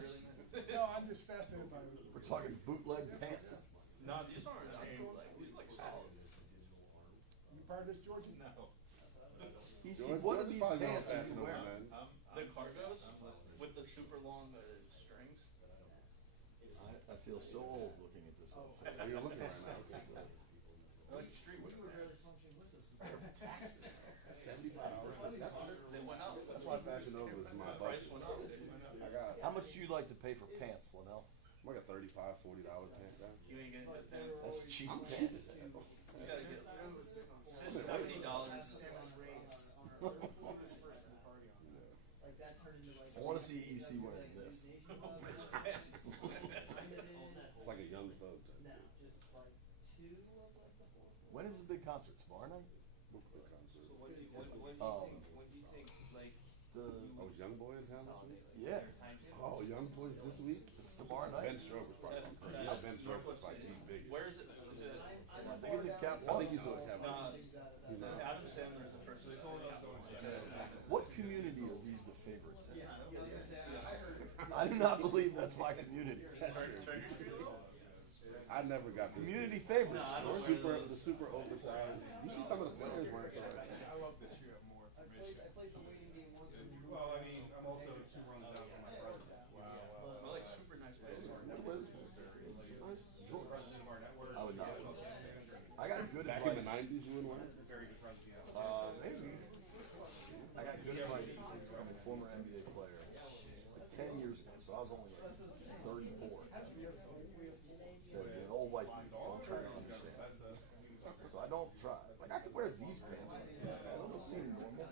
this? No, I'm just fascinated by it. We're talking bootleg pants. No, these aren't. These like solid. You part of this, Georgie? No. EC, what are these pants are you wearing? The cargos with the super long strings. I feel so old looking at this website. Well, you're looking right now. Okay, good. They're like streetwear. They went up. That's why Fashion Nova is my Price budget. went up. How much do you like to pay for pants, Linnell? I'm like a $35, $40 pant guy. You ain't getting that pants. That's cheap I'm pants. cheap as hell. You gotta get $70. I want to see EC wearing this. It's like a young thug type. When is the big concert? Tomorrow night? Book the concert. When do you think like Oh, is Young Boy in town this week? Yeah, Oh, Young Boy's this week? it's tomorrow Ben night. Stroker's probably going crazy. Yeah, Ben Stroker's like the biggest. where is it? Is it I think it's at Cap I One. think he's doing Cap One. Adam Sandler's the first. What community are these the favorites in? I do not believe that's my community. I never got the Community favorites. the super oversized. You see some of the players wearing it. I love that you have more information. Well, I mean, I'm also 2 runs down from my president. I like super nice pants. President of our network. I would not. I got good Back in the advice. 90s, you wouldn't wear it? Very good president. Maybe. I got good advice from a former NBA player like 10 years ago, so I was only like 34. Said, you're an old white dude, don't try to understand. So I don't try. Like, I could wear these pants. They don't seem normal.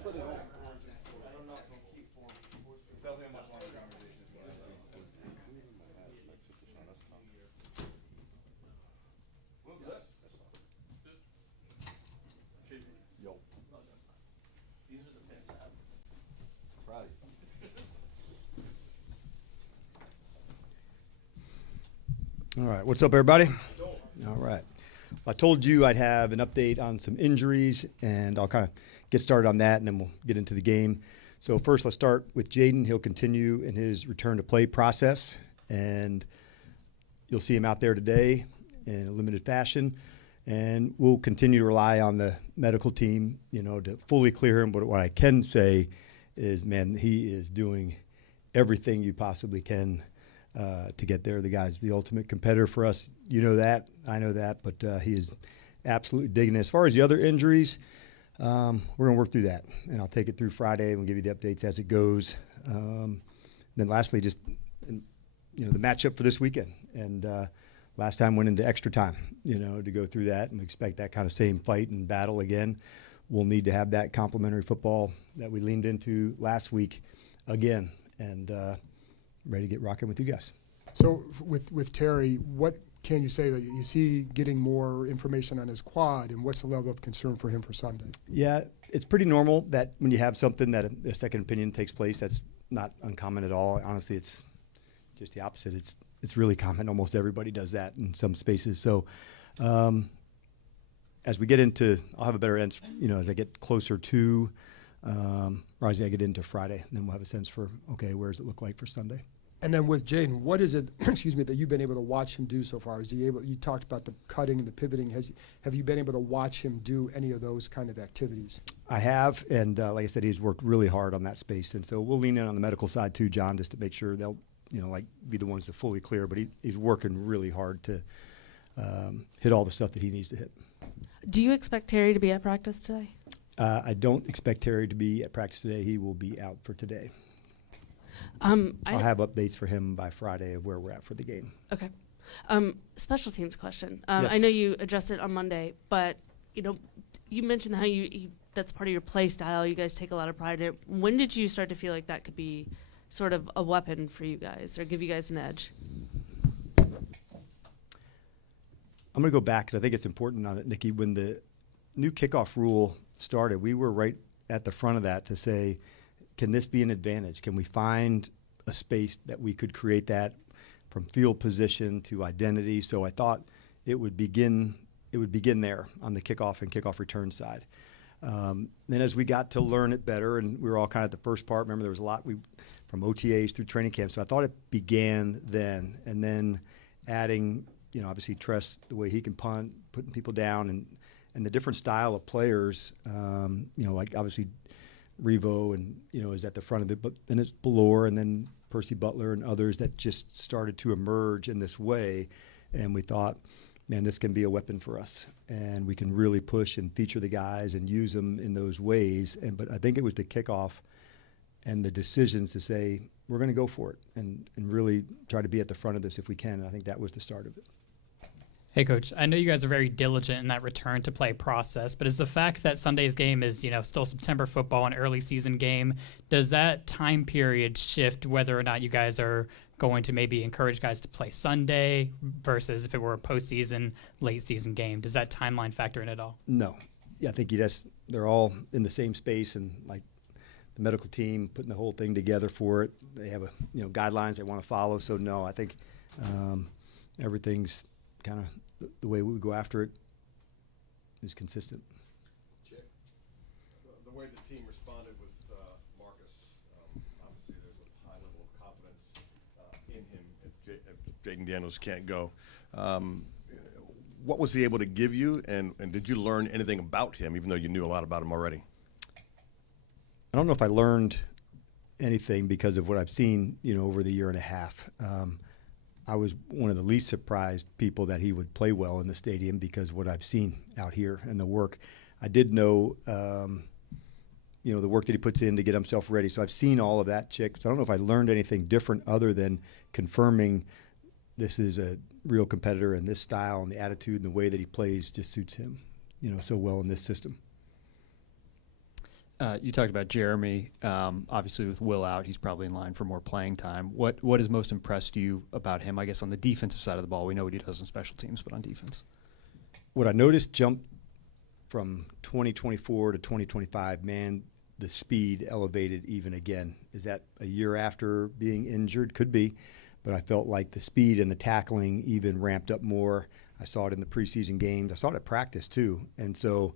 Put it on. I don't know if you keep form. It's definitely a much longer conversation. Yo, These are the pants I have. proud of you. All right, what's up, everybody? All right. I told you I'd have an update on some injuries, and I'll kind of get started on that, and then we'll get into the game. So first, let's start with Jaden. He'll continue in his return to play process, and you'll see him out there today in a limited fashion. And we'll continue to rely on the medical team, to fully clear him. But what I can say is, man, he is doing everything you possibly can to get there. The guy's the ultimate competitor for us. You know that. I know that. But he is absolutely digging it. As far as the other injuries, we're going to work through that. And I'll take it through Friday and we'll give you the updates as it goes. Then lastly, just, the matchup for this weekend. And last time went into extra time, to go through that. And we expect that kind of same fight and battle again. We'll need to have that complementary football that we leaned into last week again. And ready to get rocking with you guys. So with Terry, what can you say? That is he getting more information on his quad, and what's the level of concern for him for Sunday? Yeah, it's pretty normal that when you have something that a second opinion takes place, that's not uncommon at all. Honestly, it's just the opposite. It's really common. Almost everybody does that in some spaces. So as we get into, I'll have a better sense, as I get closer to, or as I get into Friday, and then we'll have a sense for, okay, where does it look like for Sunday? And then with Jaden, what is it, excuse me, that you've been able to watch him do so far? Is he able, you talked about the cutting and the pivoting. Have you been able to watch him do any of those kind of activities? I have, and like I said, he's worked really hard on that space. And so we'll lean in on the medical side too, John, just to make sure they'll, be the ones to fully clear. But he's working really hard to hit all the stuff that he needs to hit. Do you expect Terry to be at practice today? I don't expect Terry to be at practice today. He will be out for today. I'll have updates for him by Friday of where we're at for the game. Okay. Special teams question. Yes. I know you addressed it on Monday, but you mentioned how you that's part of your play style. You guys take a lot of pride in it. When did you start to feel like that could be sort of a weapon for you guys or give you guys an edge? I'm going to go back because I think it's important on it, Nikki. When the new kickoff rule started, we were right at the front of that to say, can this be an advantage? Can we find a space that we could create that from field position to identity? So I thought it would begin there on the kickoff and kickoff return side. Then as we got to learn it better, and we were all kind of at the first part, remember there was a lot from OTAs through training camp, so I thought it began then. And then adding, obviously Tress, the way he can punt, putting people down, and the different style of players, like obviously Revo and, is at the front of it, but then it's Ballore and then Percy Butler and others that just started to emerge in this way. And we thought, man, this can be a weapon for us, and we can really push and feature the guys and use them in those ways. But I think it was the kickoff and the decisions to say, we're going to go for it and really try to be at the front of this if we can. And I think that was the start of it. Hey, Coach, I know you guys are very diligent in that return to play process, but is the fact that Sunday's game is, still September football, an early season game, does that time period shift whether or not you guys are going to maybe encourage guys to play Sunday versus if it were a postseason, late season game? Does that timeline factor in at all? No. Yeah, I think they're all in the same space, and like the medical team putting the whole thing together for it. They have guidelines they want to follow. So no, I think everything's kind of the way we would go after it is consistent. Chick, the way the team responded with Marcus, obviously there's a high level of confidence in him if Jaden Daniels can't go. What was he able to give you, and did you learn anything about him, even though you knew a lot about him already? I don't know if I learned anything because of what I've seen, over the year and a half. I was one of the least surprised people that he would play well in the stadium because what I've seen out here and the work. I did know, the work that he puts in to get himself ready. So I've seen all of that, Chick. So I don't know if I learned anything different other than confirming this is a real competitor, and this style and the attitude and the way that he plays just suits him, so well in this system. You talked about Jeremy. Obviously, with Will out, he's probably in line for more playing time. What has most impressed you about him, I guess, on the defensive side of the ball? We know what he does on special teams, but on defense? What I noticed jumped from 2024 to 2025, man, the speed elevated even again. Is that a year after being injured? Could be. But I felt like the speed and the tackling even ramped up more. I saw it in the preseason games. I saw it at practice, too. And so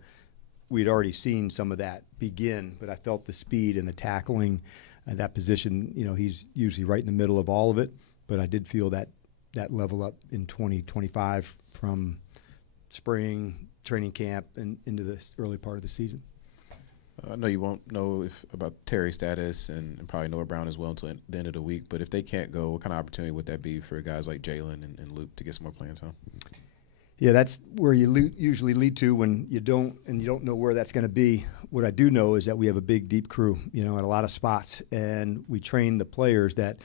we'd already seen some of that begin, but I felt the speed and the tackling at that position. He's usually right in the middle of all of it, but I did feel that level up in 2025 from spring training camp and into the early part of the season. I know you won't know about Terry's status and probably Noah Brown as well until the end of the week, but if they can't go, what kind of opportunity would that be for guys like Jalen and Luke to get some more playing time? Yeah, that's where you usually lead to when you don't know where that's going to be. What I do know is that we have a big, deep crew, at a lot of spots, and we train the players that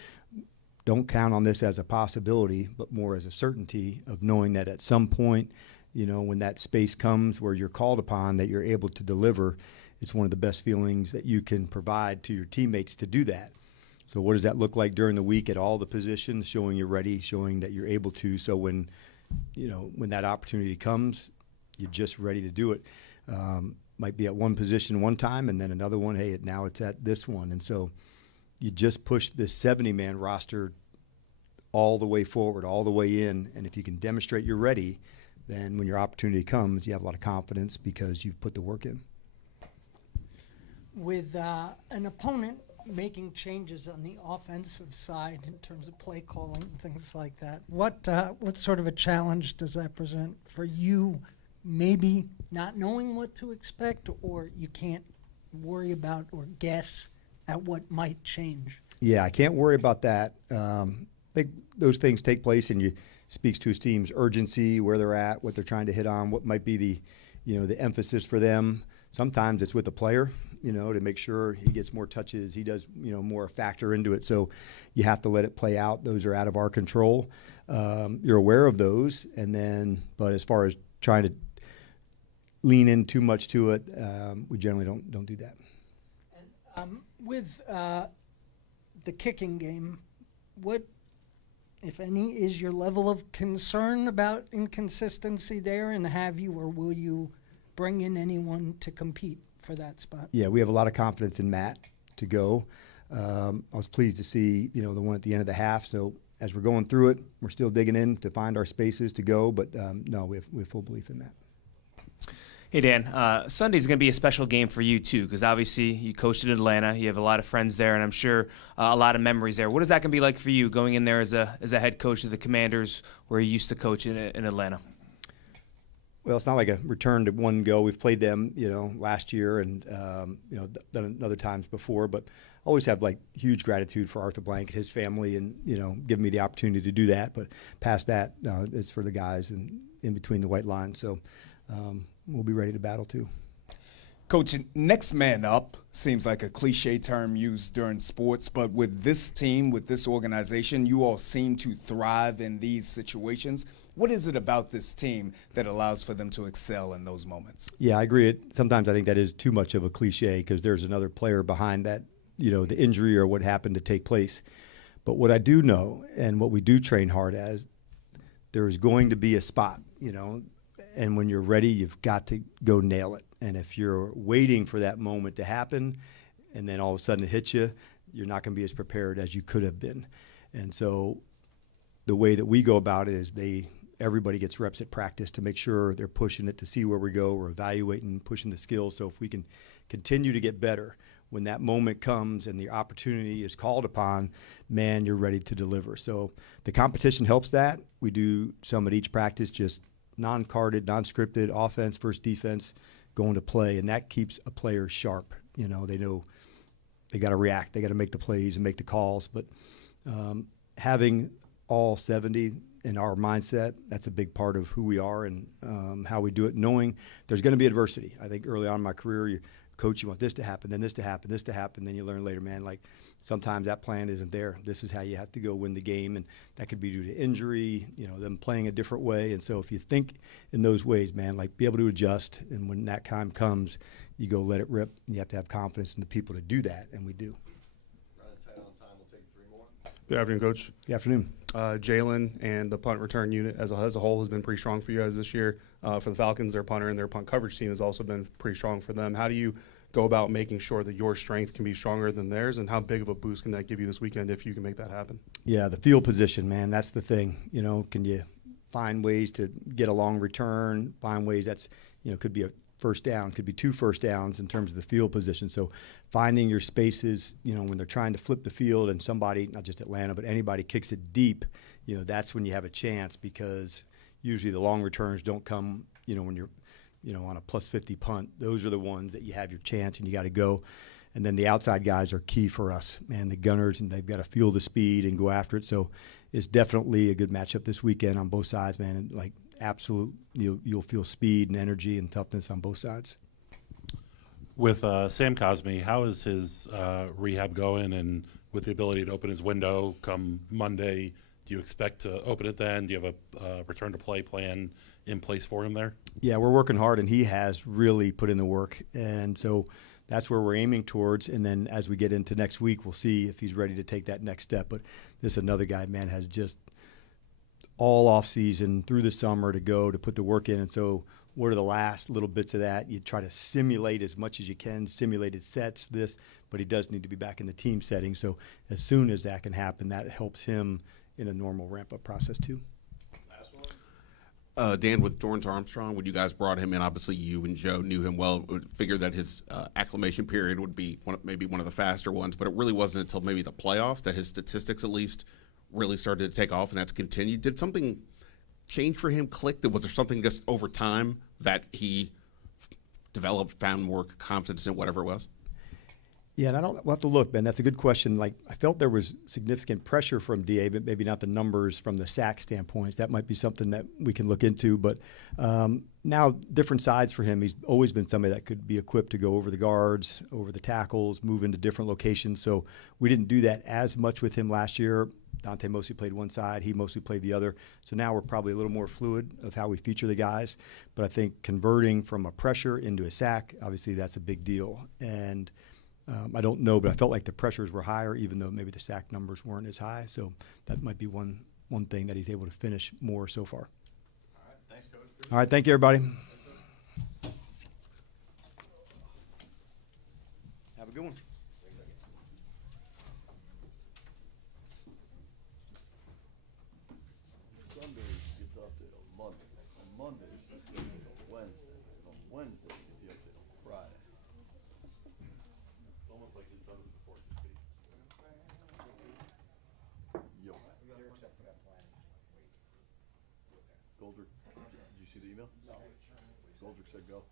don't count on this as a possibility, but more as a certainty of knowing that at some point, when that space comes where you're called upon, that you're able to deliver. It's one of the best feelings that you can provide to your teammates to do that. So what does that look like during the week at all the positions, showing you're ready, showing that you're able to, so when that opportunity comes, you're just ready to do it. Might be at one position one time and then another one, hey, now it's at this one. And so you just push this 70-man roster all the way forward, all the way in. And if you can demonstrate you're ready, then when your opportunity comes, you have a lot of confidence because you've put the work in. With an opponent making changes on the offensive side in terms of play calling and things like that, what sort of a challenge does that present for you? Maybe not knowing what to expect, or you can't worry about or guess at what might change? Yeah, I can't worry about that. I think those things take place, and you speaks to his team's urgency, where they're at, what they're trying to hit on, what might be the emphasis for them. Sometimes it's with the player, to make sure he gets more touches, he does, more factor into it. So you have to let it play out. Those are out of our control. You're aware of those, but as far as trying to lean in too much to it, we generally don't do that. And with the kicking game, what, if any, is your level of concern about inconsistency there, and have you or will you bring in anyone to compete for that spot? Yeah, we have a lot of confidence in Matt to go. I was pleased to see, the one at the end of the half. So as we're going through it, we're still digging in to find our spaces to go. But no, we have full belief in Matt. Hey, Dan. Sunday's going to be a special game for you, too, because obviously you coached in Atlanta. You have a lot of friends there, and I'm sure a lot of memories there. What is that going to be like for you going in there as a head coach of the Commanders where you used to coach in Atlanta? Well, it's not like a return to one go. We've played them, last year and, done it other times before. But I always have, huge gratitude for Arthur Blank and his family and, giving me the opportunity to do that. But past that, it's for the guys and in between the white lines. So we'll be ready to battle, too. Coach, next man up seems like a cliche term used during sports, but with this team, with this organization, you all seem to thrive in these situations. What is it about this team that allows for them to excel in those moments? Yeah, I agree. Sometimes I think that is too much of a cliche because there's another player behind that, the injury or what happened to take place. But what I do know and what we do train hard as, there is going to be a spot, and when you're ready, you've got to go nail it. And if you're waiting for that moment to happen and then all of a sudden it hits you, you're not going to be as prepared as you could have been. And so the way that we go about it is everybody gets reps at practice to make sure they're pushing it to see where we go. We're evaluating, pushing the skills. So if we can continue to get better, when that moment comes and the opportunity is called upon, man, you're ready to deliver. So the competition helps that. We do some at each practice, just non-carded, non-scripted, offense versus defense, going to play, and that keeps a player sharp. They know they got to react, they got to make the plays and make the calls. But having all 70 in our mindset, that's a big part of who we are and how we do it, knowing there's going to be adversity. I think early on in my career, coach, you want this to happen, then this to happen, this to happen. Then you learn later, man, sometimes that plan isn't there. This is how you have to go win the game, and that could be due to injury, them playing a different way. And so if you think in those ways, man, be able to adjust, and when that time comes, you go let it rip, and you have to have confidence in the people to do that, and we do. Running tight on time, we'll take 3 more. Good afternoon, Coach. Good afternoon. Jalen and the punt return unit as a whole has been pretty strong for you guys this year. For the Falcons, their punter and their punt coverage team has also been pretty strong for them. How do you go about making sure that your strength can be stronger than theirs, and how big of a boost can that give you this weekend if you can make that happen? Yeah, the field position, man, that's the thing. Can you find ways to get a long return, find ways that's, could be a first down, could be 2 first downs in terms of the field position. So finding your spaces, when they're trying to flip the field and somebody, not just Atlanta, but anybody kicks it deep, that's when you have a chance, because usually the long returns don't come, when you're on a plus 50 punt. Those are the ones that you have your chance and you got to go. And then the outside guys are key for us, man, the gunners, and they've got to feel the speed and go after it. So it's definitely a good matchup this weekend on both sides, man. And absolute, you'll feel speed and energy and toughness on both sides. With Sam Cosmi, how is his rehab going? And with the ability to open his window come Monday, do you expect to open it then? Do you have a return to play plan in place for him there? Yeah, we're working hard, and he has really put in the work. And so that's where we're aiming towards. And then as we get into next week, we'll see if he's ready to take that next step. But this another guy, man, has just all off season through the summer to put the work in. And so what are the last little bits of that? You try to simulate as much as you can, simulated sets, but he does need to be back in the team setting. So as soon as that can happen, that helps him in a normal ramp-up process too. Dan, with Dorrance Armstrong, when you guys brought him in, obviously you and Joe knew him well, figured that his acclimation period would be maybe one of the faster ones, but it really wasn't until maybe the playoffs that his statistics at least really started to take off, and that's continued. Did something change for him, click? Was there something just over time that he developed, found more confidence in, whatever it was? Yeah, and we'll have to look, Ben. That's a good question. I felt there was significant pressure from DA, but maybe not the numbers from the sack standpoint. That might be something that we can look into. But now different sides for him. He's always been somebody that could be equipped to go over the guards, over the tackles, move into different locations. So we didn't do that as much with him last year. Dante mostly played one side. He mostly played the other. So now we're probably a little more fluid of how we feature the guys. But I think converting from a pressure into a sack, obviously that's a big deal. And I don't know, but I felt like the pressures were higher, even though maybe the sack numbers weren't as high. So that might be one thing that he's able to finish more so far. All right, thanks, Coach. All right, thank you, everybody. Have a good one. Sundays get up to Mondays. On Mondays, Wednesday. On Wednesday, Goldrick, did you see the email? No. Goldrick said go.